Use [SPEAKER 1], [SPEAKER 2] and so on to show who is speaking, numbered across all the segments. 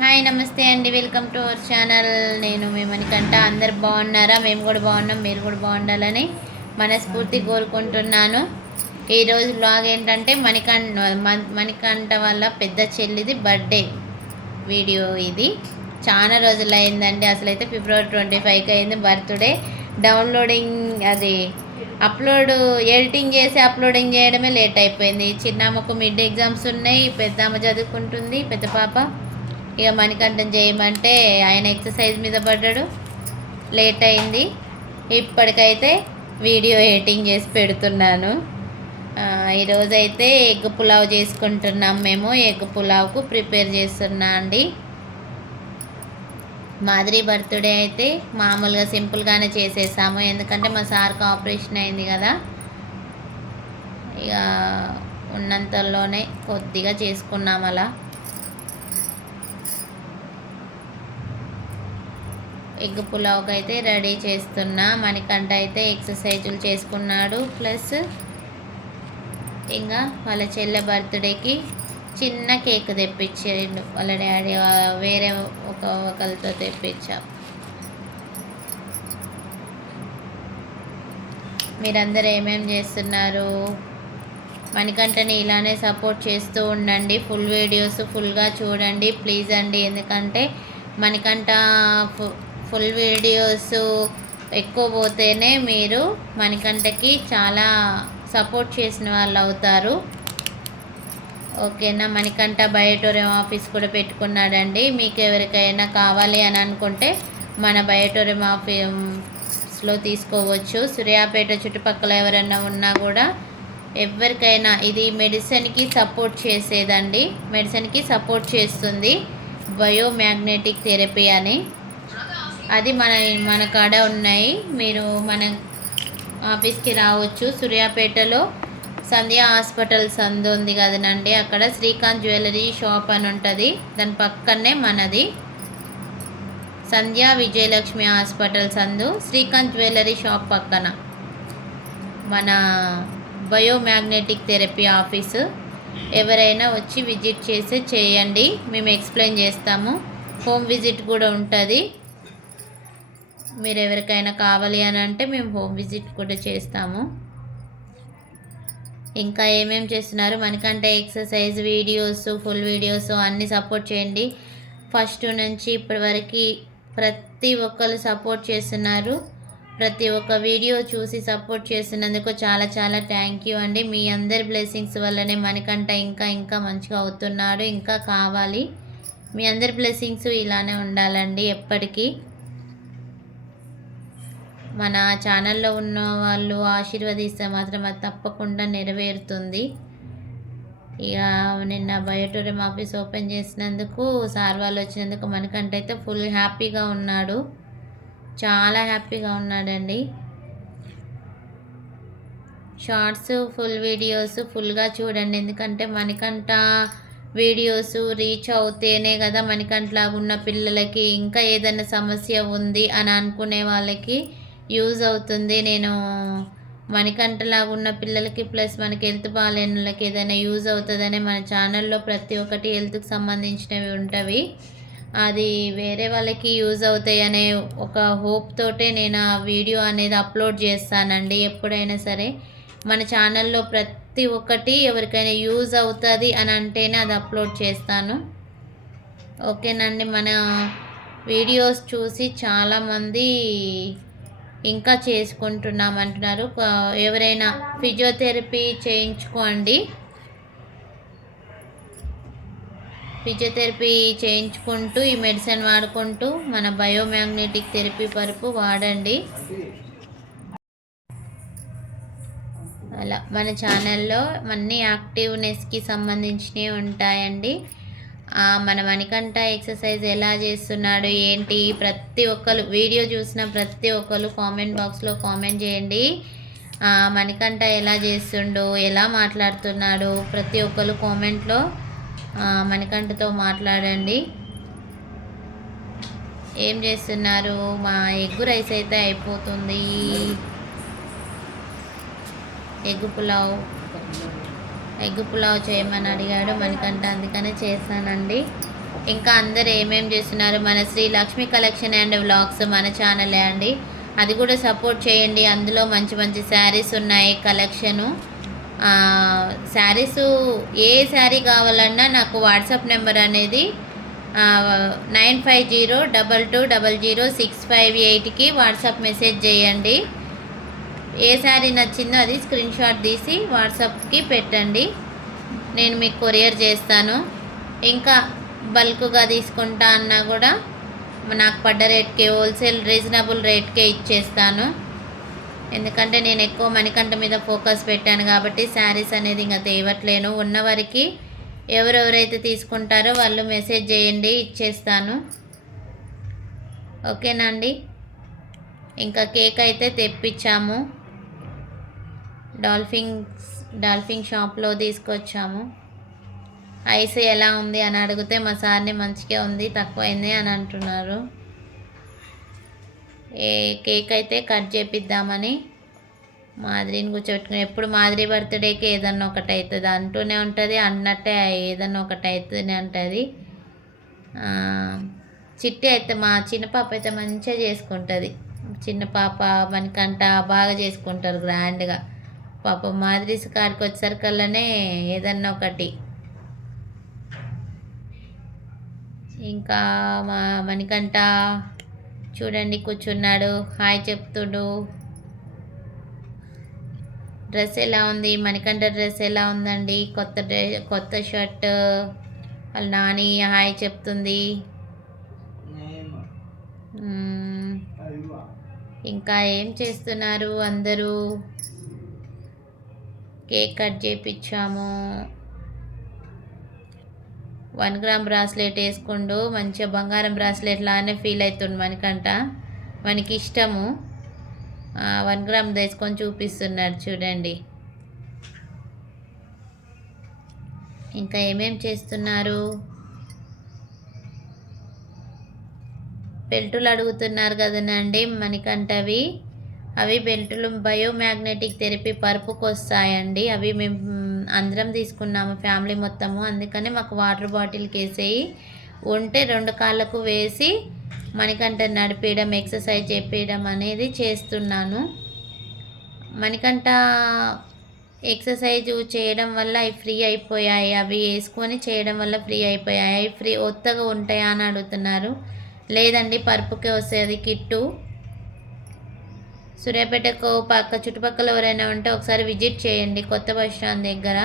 [SPEAKER 1] Hi నమస్తే అండి. Welcome to our channel. నేను మేమనికంట అందరు బాగున్నారా? మేము కూడా బాగున్నాం. మీరు కూడా బాగుండాలని మనస్ఫూర్తి కోరుకుంటున్నాను. ఈరోజు బ్లాగ్ ఏంటంటే మణికంఠ మణికంఠ వాళ్ళ పెద్ద చెల్లిది బర్త్డే వీడియో ఇది. చాలా రోజులు అయిందండి. అసలు అయితే ఫిబ్రవరి ట్వంటీ ఫైవ్కి అయింది బర్త్డే డౌన్లోడింగ్ అది అప్లోడ్ ఎడిటింగ్ చేసి అప్లోడింగ్ చేయడమే లేట్ అయిపోయింది. చిన్నమ్మకు మిడ్ ఎగ్జామ్స్ ఉన్నాయి. పెద్దామ చదువుకుంటుంది. పెద్ద పాప ఇక మణికంఠం చేయమంటే ఆయన ఎక్సర్సైజ్ మీద పడ్డాడు. లేట్ అయింది. ఇప్పటికైతే వీడియో ఎడిటింగ్ చేసి పెడుతున్నాను. ఈరోజైతే ఈరోజు అయితే ఎగ్ పులావ్ చేసుకుంటున్నాం మేము. ఎగ్ పులావ్కు ప్రిపేర్ చేస్తున్నా అండి. మాదిరి బర్త్డే అయితే మామూలుగా సింపుల్గానే చేసేసాము. ఎందుకంటే మా సార్కి ఆపరేషన్ అయింది కదా. ఇక ఉన్నంతలోనే కొద్దిగా చేసుకున్నాం అలా. ఎగ్ పులావ్కి అయితే రెడీ చేస్తున్నా. మనకంట అయితే ఎక్సర్సైజులు చేసుకున్నాడు. ప్లస్ ఇంకా వాళ్ళ చెల్లె బర్త్డేకి చిన్న కేక్ తెప్పించాడు. వాళ్ళ డాడీ వేరే ఒక ఒకరితో తెప్పించా. మీరందరూ ఏమేం చేస్తున్నారు? మణికంఠని ఇలానే సపోర్ట్ చేస్తూ ఉండండి. ఫుల్ వీడియోస్ ఫుల్గా చూడండి. ప్లీజ్ అండి. ఎందుకంటే మనకంట ఫు- ఫుల్ వీడియోస్ ఎక్కువ పోతేనే మీరు మణికంటకి చాలా సపోర్ట్ చేసిన వాళ్ళు అవుతారు. ఓకేనా? మణికంఠ బయోటోరియం ఆఫీస్ కూడా పెట్టుకున్నాడండి. మీకు ఎవరికైనా కావాలి అని అనుకుంటే మన బయోటోరియం ఆఫీస్లో తీసుకోవచ్చు. సూర్యాపేట చుట్టుపక్కల ఎవరైనా ఉన్నా కూడా ఎవరికైనా ఇది మెడిసిన్కి సపోర్ట్ చేసేదండి. మెడిసిన్కి సపోర్ట్ చేస్తుంది బయోమ్యాగ్నెటిక్ థెరపీ అని. అది మన మన కాడ ఉన్నాయి. మీరు మన ఆఫీస్కి రావచ్చు. సూర్యాపేటలో సంధ్య హాస్పిటల్ సందు ఉంది కదనండి అక్కడ శ్రీకాంత్ జ్యువెలరీ షాప్ అని ఉంటుంది. దాని పక్కనే మనది సంధ్య విజయలక్ష్మి హాస్పిటల్ సందు. శ్రీకాంత్ జ్యువెలరీ షాప్ పక్కన మన బయోమ్యాగ్నెటిక్ థెరపీ ఆఫీసు. ఎవరైనా వచ్చి విజిట్ చేసి చేయండి. మేము ఎక్స్ప్లెయిన్ చేస్తాము. హోమ్ విజిట్ కూడా ఉంటుంది. మీరు ఎవరికైనా కావాలి అని అంటే మేము హోమ్ విజిట్ కూడా చేస్తాము. ఇంకా ఏమేం చేస్తున్నారు? మనకంటే ఎక్సర్సైజ్ వీడియోస్ ఫుల్ వీడియోస్ అన్నీ సపోర్ట్ చేయండి. ఫస్ట్ నుంచి ఇప్పటి వరకు ప్రతి ఒక్కరు సపోర్ట్ చేస్తున్నారు. ప్రతి ఒక్క వీడియో చూసి సపోర్ట్ చేస్తున్నందుకు చాలా చాలా థ్యాంక్ యూ అండి. మీ అందరి బ్లెస్సింగ్స్ వల్లనే మనకంట ఇంకా ఇంకా మంచిగా అవుతున్నాడు ఇంకా కావాలి. మీ అందరి బ్లెస్సింగ్స్ ఇలానే ఉండాలండి ఎప్పటికీ. మన ఛానల్లో ఉన్న వాళ్ళు ఆశీర్వదిస్తే మాత్రం అది తప్పకుండా నెరవేరుతుంది. ఇక నిన్న బయోటోరియం ఆఫీస్ ఓపెన్ చేసినందుకు సార్ వాళ్ళు వచ్చినందుకు మనకంటే అయితే ఫుల్ హ్యాపీగా ఉన్నాడు. చాలా హ్యాపీగా ఉన్నాడండి. షార్ట్స్ ఫుల్ వీడియోస్ ఫుల్గా చూడండి. ఎందుకంటే మనకంట వీడియోస్ రీచ్ అవుతేనే కదా మనకంట్లాగా ఉన్న పిల్లలకి ఇంకా ఏదైనా సమస్య ఉంది అని అనుకునే వాళ్ళకి యూజ్ అవుతుంది. నేను మనకంటలాగా ఉన్న పిల్లలకి ప్లస్ మనకి హెల్త్ బాగాలేనులకి ఏదైనా యూజ్ అవుతుందనే మన ఛానల్లో ప్రతి ఒక్కటి హెల్త్కి సంబంధించినవి ఉంటవి. అది వేరే వాళ్ళకి యూజ్ అవుతాయి అనే ఒక హోప్ తోటే నేను ఆ వీడియో అనేది అప్లోడ్ చేస్తానండి. ఎప్పుడైనా సరే మన ఛానల్లో ప్రతి ఒక్కటి ఎవరికైనా యూజ్ అవుతుంది అని అంటేనే అది అప్లోడ్ చేస్తాను. ఓకేనండి. మన వీడియోస్ చూసి చాలామంది ఇంకా చేసుకుంటున్నాం అంటున్నారు ఎవరైనా ఫిజియోథెరపీ చేయించుకోండి. ఫిజియోథెరపీ చేయించుకుంటూ ఈ మెడిసిన్ వాడుకుంటూ మన బయోమ్యాగ్నెటిక్ థెరపీ పరుపు వాడండి. అలా మన ఛానల్లో అన్ని యాక్టివ్నెస్కి సంబంధించినవి ఉంటాయండి. మన మణికంఠ ఎక్సర్సైజ్ ఎలా చేస్తున్నాడు ఏంటి? ప్రతి ఒక్కరు వీడియో చూసిన ప్రతి ఒక్కరు కామెంట్ బాక్స్లో కామెంట్ చేయండి. మణికంఠ ఎలా చేస్తుండు? ఎలా మాట్లాడుతున్నాడు? ప్రతి ఒక్కరు కామెంట్లో మణికంఠతో మాట్లాడండి. ఏం చేస్తున్నారు? మా ఎగ్గు రైస్ అయితే అయిపోతుంది. ఎగ్గు పులావ్. ఎగ్ పులావ్ చేయమని అడిగాడు. మనకంటే అందుకనే చేశానండి. ఇంకా అందరు ఏమేం చేస్తున్నారు? మన Sri Lakshmi collection and vlogs మన ఛానలే అండి. అది కూడా సపోర్ట్ చేయండి. అందులో మంచి మంచి శారీస్ ఉన్నాయి కలెక్షను. శారీస్ ఏ శారీ కావాలన్నా నాకు వాట్సాప్ నెంబర్ అనేది nine five zero double two double zero six five ఎయిట్కి వాట్సాప్ మెసేజ్ చేయండి. ఏ శారీ నచ్చిందో అది స్క్రీన్ షాట్ తీసి వాట్సాప్కి పెట్టండి. నేను మీకు కొరియర్ చేస్తాను. ఇంకా బల్క్గా తీసుకుంటా అన్నా కూడా నాకు పడ్డ రేట్కే హోల్సేల్ రీజనబుల్ రేట్కే ఇచ్చేస్తాను. ఎందుకంటే నేను ఎక్కువ మణికంఠ మీద ఫోకస్ పెట్టాను కాబట్టి శారీస్ అనేది ఇంకా తేవట్లేను. ఉన్నవారికి ఎవరెవరైతే తీసుకుంటారో వాళ్ళు మెసేజ్ చేయండి ఇచ్చేస్తాను. ఓకేనా అండి? ఇంకా కేక్ అయితే తెప్పించాము. డాల్ఫిన్స్ డాల్ఫిన్ షాప్లో తీసుకొచ్చాము. ఐస్ ఎలా ఉంది అని అడిగితే మా సార్ని మంచిగా ఉంది తక్కువైంది అని అంటున్నారు. ఏ కేక్ అయితే కట్ చేపిద్దామని మాదిరిని కూర్చోబెట్టుకుని ఎప్పుడు మాదిరి బర్త్డేకి ఏదన్నా ఒకటి అవుతుంది అంటూనే ఉంటుంది అన్నట్టే ఏదన్నా ఒకటి అవుతూనే ఉంటుంది చిట్టి అయితే మా చిన్న పాప అయితే మంచిగా చేసుకుంటుంది. చిన్న పాప మనకంట బాగా చేసుకుంటారు గ్రాండ్గా. పాప మాదిరిస్ కాడికి వచ్చేసరికల్లానే ఏదన్నా ఒకటి. ఇంకా మా మణికంట చూడండి కూర్చున్నాడు హాయ్ చెప్తుడు. డ్రెస్ ఎలా ఉంది? మణికంఠ డ్రెస్ ఎలా ఉందండి? కొత్త డ్రెస్ కొత్త షర్ట్. వాళ్ళ నాని హాయ్ చెప్తుంది మ్మ్. ఇంకా ఏం చేస్తున్నారు అందరూ? కేక్ కట్ చేపించాము వన్ గ్రామ్ బ్రాస్లెట్ వేసుకుండు. మంచిగా బంగారం బ్రాస్లెట్ లానే ఫీల్ అవుతుండు మనకంట మనకి ఇష్టము. వన్ గ్రామ్ వేసుకొని చూపిస్తున్నాడు చూడండి. ఇంకా ఏమేం చేస్తున్నారు? బెల్టులు అడుగుతున్నారు కదనండి మనకంటవి అవి బెల్టులు బయోమ్యాగ్నెటిక్ థెరపీ పరుపుకు వస్తాయండి అవి మేము అందరం తీసుకున్నాము ఫ్యామిలీ మొత్తము. అందుకని మాకు వాటర్ బాటిల్కి వేసేయి ఉంటే రెండు కాళ్ళకు వేసి మణికంఠ నడిపేయడం ఎక్సర్సైజ్ చేపేయడం అనేది చేస్తున్నాను. మణికంఠ ఎక్సర్సైజ్ చేయడం వల్ల అవి ఫ్రీ అయిపోయాయి. అవి వేసుకొని చేయడం వల్ల ఫ్రీ అయిపోయాయి. అవి ఫ్రీ ఒత్తగా ఉంటాయా అని అడుగుతున్నారు. లేదండి పరుపుకే వస్తుంది కిట్టు. సూర్యాపేటకు పక్క చుట్టుపక్కల ఎవరైనా ఉంటే ఒకసారి విజిట్ చేయండి కొత్త బస్ స్టాండ్ దగ్గర.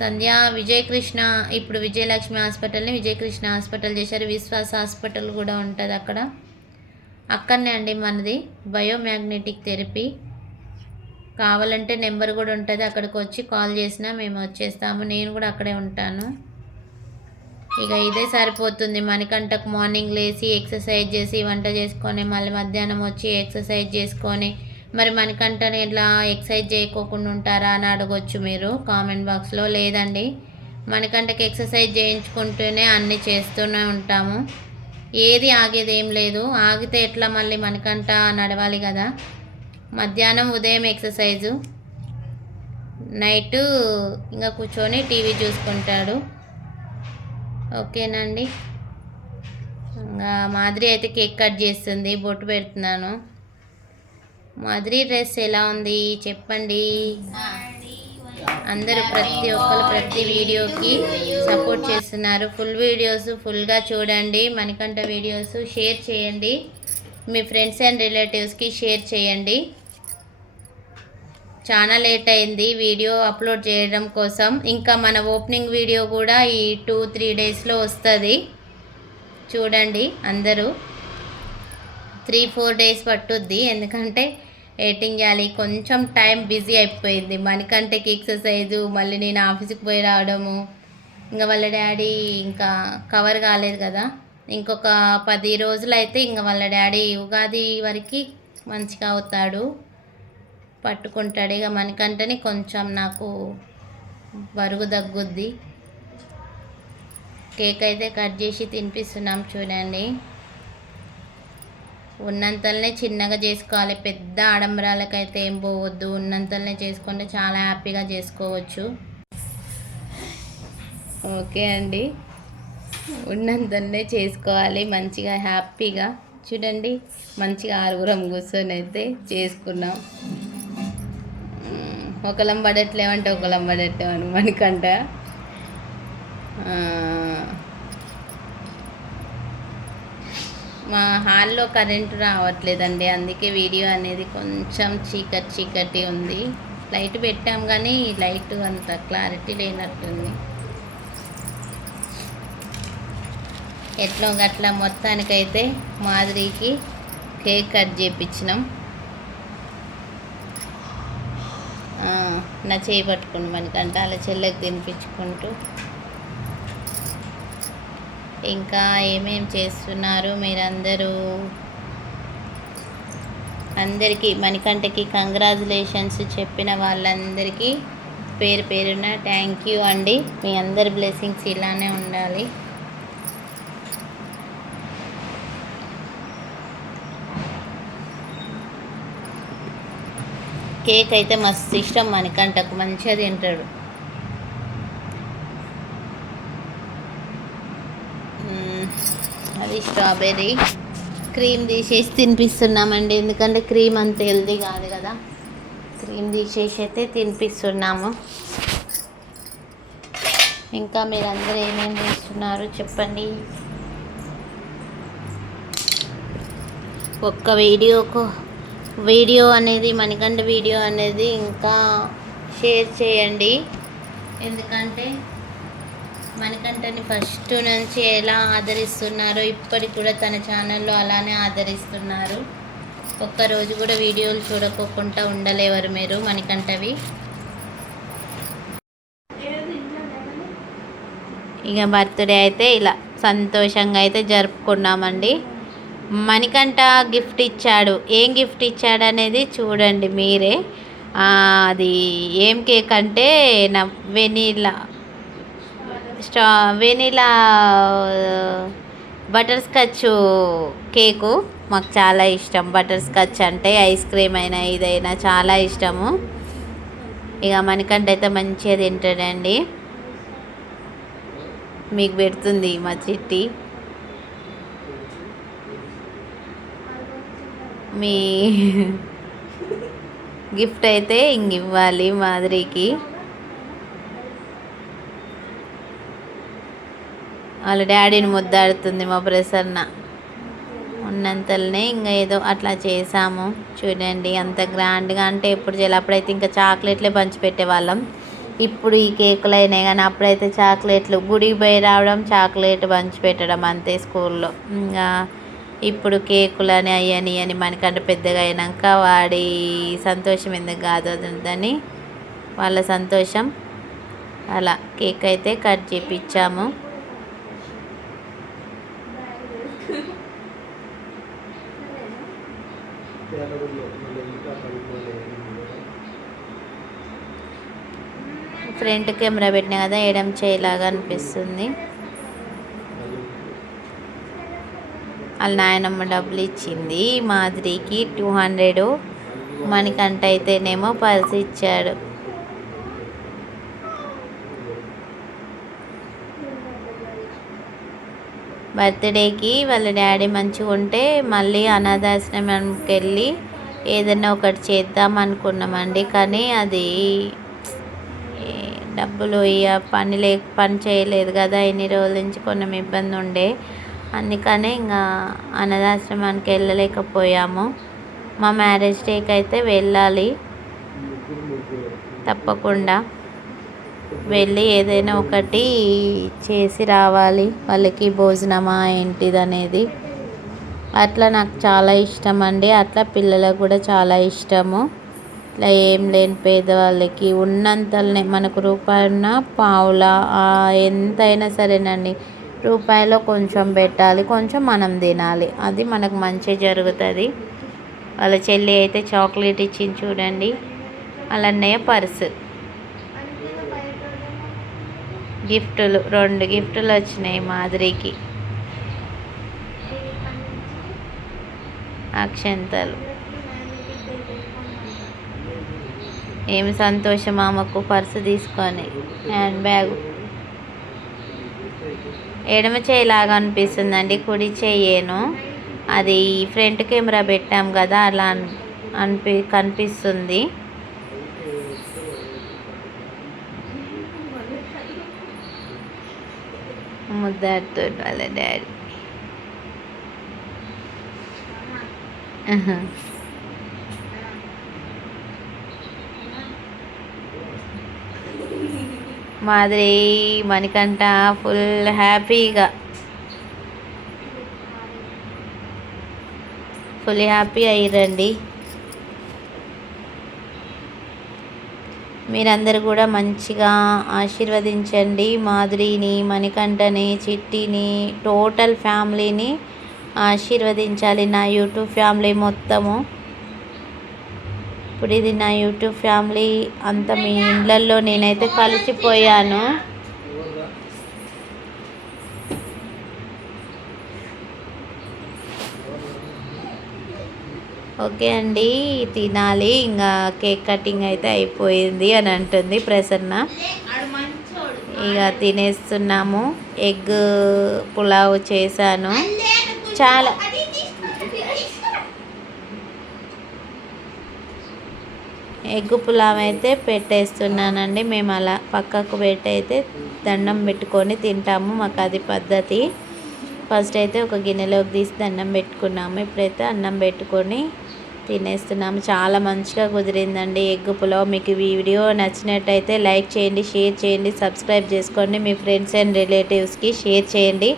[SPEAKER 1] సంధ్య విజయకృష్ణ ఇప్పుడు విజయలక్ష్మి హాస్పిటల్ని విజయకృష్ణ హాస్పిటల్ చేశారు. విశ్వాస్ హాస్పిటల్ కూడా ఉంటుంది అక్కడ. అక్కడనే అండి మనది బయోమ్యాగ్నెటిక్ థెరపీ. కావాలంటే నెంబర్ కూడా ఉంటుంది అక్కడికి వచ్చి కాల్ చేసినా మేము వచ్చేస్తాము. నేను కూడా అక్కడే ఉంటాను. ఇక ఇదే సరిపోతుంది. మనకంటకు మార్నింగ్ లేచి ఎక్సర్సైజ్ చేసి వంట చేసుకొని మళ్ళీ మధ్యాహ్నం వచ్చి ఎక్సర్సైజ్ చేసుకొని మరి మనకంటని ఇట్లా ఎక్సర్సైజ్ చేయకోకుండా ఉంటారా అని అడగొచ్చు మీరు కామెంట్ బాక్స్లో. లేదండి మనకంటకి ఎక్సర్సైజ్ చేయించుకుంటూనే అన్నీ చేస్తూనే ఉంటాము. ఏది ఆగేది ఏం లేదు. ఆగితే ఎట్లా మళ్ళీ మనకంట నడవాలి కదా. మధ్యాహ్నం ఉదయం ఎక్సర్సైజు. నైట్ ఇంకా కూర్చొని టీవీ చూసుకుంటాడు. ఓకేనండి. ఇంకా మాదిరి అయితే కేక్ కట్ చేస్తుంది బొట్టు పెడుతున్నాను. మాదిరి డ్రెస్ ఎలా ఉంది చెప్పండి. అందరూ ప్రతి ఒక్కరు ప్రతి వీడియోకి సపోర్ట్ చేస్తున్నారు. ఫుల్ వీడియోస్ ఫుల్గా చూడండి మణికంఠ వీడియోస్ షేర్ చేయండి మీ ఫ్రెండ్స్ అండ్ రిలేటివ్స్కి షేర్ చేయండి. చాలా లేట్ అయింది వీడియో అప్లోడ్ చేయడం కోసం. ఇంకా మన ఓపెనింగ్ వీడియో కూడా ఈ టూ త్రీ డేస్లో వస్తుంది. చూడండి అందరూ. త్రీ ఫోర్ డేస్ పట్టుద్ది. ఎందుకంటే ఎడిటింగ్ చేయాలి. కొంచెం టైం బిజీ అయిపోయింది. మనకంటే ఎక్సర్సైజు మళ్ళీ నేను ఆఫీస్కి పోయి రావడము. ఇంకా వాళ్ళ డాడీ ఇంకా కవర్ కాలేదు కదా. ఇంకొక పది రోజులు అయితే ఇంకా వాళ్ళ డాడీ ఉగాది వరకు మంచిగా అవుతాడు. పట్టుకుంటాడు. ఇక మనకంటేనే కొంచెం నాకు బరువు తగ్గుద్ది. కేక్ అయితే కట్ చేసి తినిపిస్తున్నాం చూడండి. ఉన్నంతలనే చిన్నగా చేసుకోవాలి. పెద్ద ఆడంబరాలకైతే ఏం పోవద్దు. ఉన్నంతలనే చేసుకుంటే చాలా హ్యాపీగా చేసుకోవచ్చు. ఓకే అండి. ఉన్నంతనే చేసుకోవాలి. మంచిగా హ్యాపీగా. చూడండి మంచిగా ఆరుగురం కూర్చొని అయితే చేసుకున్నాం. ఒకలం పడట్లేమంటే ఒకలం పడట్లేమని మనకంట. మా హాల్లో కరెంటు రావట్లేదండి అందుకే వీడియో అనేది కొంచెం చీకటి చీకటి ఉంది. లైట్ పెట్టాం కానీ లైట్ అంత క్లారిటీ లేనట్టుంది. ఎట్లో గట్ల మొత్తానికైతే మాదిరికి కేక్ కట్ చేయించినాం ఆ, నా చేయి పట్టుకుని మనకంటే అలా చెల్లెకి తినిపించుకుంటూ. ఇంకా ఏమేం చేస్తున్నారు మీరందరూ? అందరికీ మణికంఠకి కంగ్రాచులేషన్స్ చెప్పిన వాళ్ళందరికీ పేరు పేరున థ్యాంక్ యూ అండి. మీ అందరి బ్లెస్సింగ్స్ ఇలానే ఉండాలి. కేక్ అయితే మస్తు ఇష్టం మనకంటకు మంచిగా తింటాడు. అది స్ట్రాబెర్రీ. క్రీమ్ తీసేసి తినిపిస్తున్నామండి ఎందుకంటే క్రీమ్ అంత హెల్దీ కాదు కదా. క్రీమ్ తీసేసి అయితే తినిపిస్తున్నాము. ఇంకా మీరందరూ ఏమేమి చేస్తున్నారు చెప్పండి. ఒక్క వీడియోకు వీడియో అనేది మణికంఠ వీడియో అనేది ఇంకా షేర్ చేయండి. ఎందుకంటే మణికంఠని ఫస్ట్ నుంచి ఎలా ఆదరిస్తున్నారో ఇప్పటికి కూడా తన ఛానల్లో అలానే ఆదరిస్తున్నారు. ఒక్కరోజు కూడా వీడియోలు చూడకోకుండా ఉండలేవారు మీరు మణికంఠవి. ఇక బర్త్డే అయితే ఇలా సంతోషంగా అయితే జరుపుకున్నామండి. మణికంఠ గిఫ్ట్ ఇచ్చాడు. ఏం గిఫ్ట్ ఇచ్చాడు అనేది చూడండి మీరే. అది ఏం కేక్ అంటే నా వెనీలా స్టా వెనీలా బటర్ స్కాచ్ కేకు. మాకు చాలా ఇష్టం బటర్ స్కాచ్ అంటే ఐస్ క్రీమ్ అయినా ఇదైనా చాలా ఇష్టము. ఇక మణికంఠ అయితే మంచిగా తింటాడండి. మీకు పెడుతుంది మా చిట్టి. మీ గిఫ్ట్ అయితే ఇంక ఇవ్వాలి మాదిరికి వాళ్ళ డాడీని ముద్దాడుతుంది మా ప్రసన్న. ఉన్నంతలోనే ఇంకా ఏదో అట్లా చేసాము. చూడండి అంత గ్రాండ్గా అంటే ఎప్పుడు చేయాలి. అప్పుడైతే ఇంకా చాక్లెట్లే పంచిపెట్టేవాళ్ళం ఇప్పుడు ఈ కేకులు అయినాయి కానీ అప్పుడైతే చాక్లెట్లు గుడికి పోయి రావడం చాక్లెట్ పంచిపెట్టడం అంతే స్కూల్లో. ఇంకా ఇప్పుడు కేకులని అయ్యని అని మనకంటే పెద్దగా అయినాక వాడి సంతోషం ఎందుకు కాదు అని వాళ్ళ సంతోషం. అలా కేక్ అయితే కట్ చేపించాము ఫ్రంట్ కెమెరా పెట్టినా కదా ఎడం చేయలాగా అనిపిస్తుంది. వాళ్ళ నాయనమ్మ డబ్బులు ఇచ్చింది. మాదిరికి టూ హండ్రెడ్ మనకంట అయితేనేమో పర్స్ ఇచ్చాడు. బర్త్డేకి వాళ్ళ డాడీ మంచిగా ఉంటే మళ్ళీ అనాథాశ్రమంకి వెళ్ళి ఏదైనా ఒకటి చేద్దాం అనుకున్నామండి కానీ అది డబ్బులు ఇక పని లే పని చేయలేదు కదా. ఎన్ని రోజుల నుంచి కొంచెం ఇబ్బంది ఉండే అందుకనే ఇంకా అనాథాశ్రమానికి వెళ్ళలేకపోయాము. మా మ్యారేజ్ డేకి అయితే వెళ్ళాలి. తప్పకుండా వెళ్ళి ఏదైనా ఒకటి చేసి రావాలి. వాళ్ళకి భోజనమా ఏంటిది అనేది అట్లా నాకు చాలా ఇష్టం అండి. అట్లా పిల్లలకు కూడా చాలా ఇష్టము. ఇట్లా ఏం లేని పేదవాళ్ళకి ఉన్నంతలనే మనకు రూపాయి ఉన్న పావులా ఎంతైనా సరేనండి. రూపాయిలో కొంచెం పెట్టాలి కొంచెం మనం తినాలి. అది మనకు మంచి జరుగుతుంది. వాళ్ళ చెల్లి అయితే చాక్లెట్ ఇచ్చింది చూడండి. వాళ్ళ అన్నయ్య పర్సు. గిఫ్టులు రెండు గిఫ్టులు వచ్చినాయి మాదిరికి అక్షంతలు. ఏమి సంతోషం ఆమెకు పర్సు తీసుకొని హ్యాండ్ బ్యాగ్. ఎడమ చేయిలాగా అనిపిస్తుందండి కుడి చెయ్యేను అది ఫ్రంట్ కెమెరా పెట్టాం కదా అలా అనిపి కనిపిస్తుంది. ముద్దాడుతుండు వాళ్ళ డాడీ. మాదిరి మణికంఠ ఫుల్ హ్యాపీగా. ఫుల్ హ్యాపీ అయ్యిరండి. మీరందరూ కూడా మంచిగా ఆశీర్వదించండి. మాధురిని మణికంఠని చిట్టిని టోటల్ ఫ్యామిలీని ఆశీర్వదించాలి. నా యూట్యూబ్ ఫ్యామిలీ మొత్తము. ఇప్పుడు ఇది నా యూట్యూబ్ ఫ్యామిలీ అంత మీ ఇళ్ళల్లో నేనైతే కలిసిపోయాను. ఓకే అండి తినాలి. ఇంకా కేక్ కటింగ్ అయితే అయిపోయింది అని అంటుంది ప్రసన్న. ఇక తినేస్తున్నాము. ఎగ్ పులావ్ చేశాను. చాలా ఎగ్ పులావ్ అయితే పెట్టేస్తున్నానండి. మేము అలా పక్కకు పెట్టయితే దండం పెట్టుకొని తింటాము. మాకు అది పద్ధతి. ఫస్ట్ అయితే ఒక గిన్నెలోకి తీసి దండం పెట్టుకున్నాము. ఇప్పుడైతే అన్నం పెట్టుకొని తినేస్తున్నాము. చాలా మంచిగా కుదిరిందండి ఎగ్ పులావ్. మీకు ఈ వీడియో నచ్చినట్టయితే లైక్ చేయండి షేర్ చేయండి సబ్స్క్రైబ్ చేసుకోండి. మీ ఫ్రెండ్స్ అండ్ రిలేటివ్స్కి షేర్ చేయండి.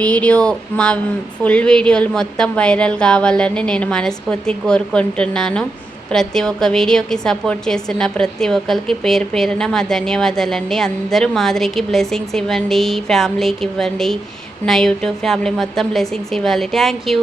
[SPEAKER 1] వీడియో మా ఫుల్ వీడియోలు మొత్తం వైరల్ కావాలని నేను మనస్ఫూర్తి కోరుకుంటున్నాను. ప్రతి ఒక్క వీడియోకి సపోర్ట్ చేస్తున్న ప్రతి ఒక్కరికి పేరు పేరున మా ధన్యవాదాలండి. అందరూ మాదిరికి బ్లెస్సింగ్స్ ఇవ్వండి ఫ్యామిలీకి ఇవ్వండి. నా యూట్యూబ్ ఫ్యామిలీ మొత్తం బ్లెస్సింగ్స్ ఇవ్వాలి. Thank you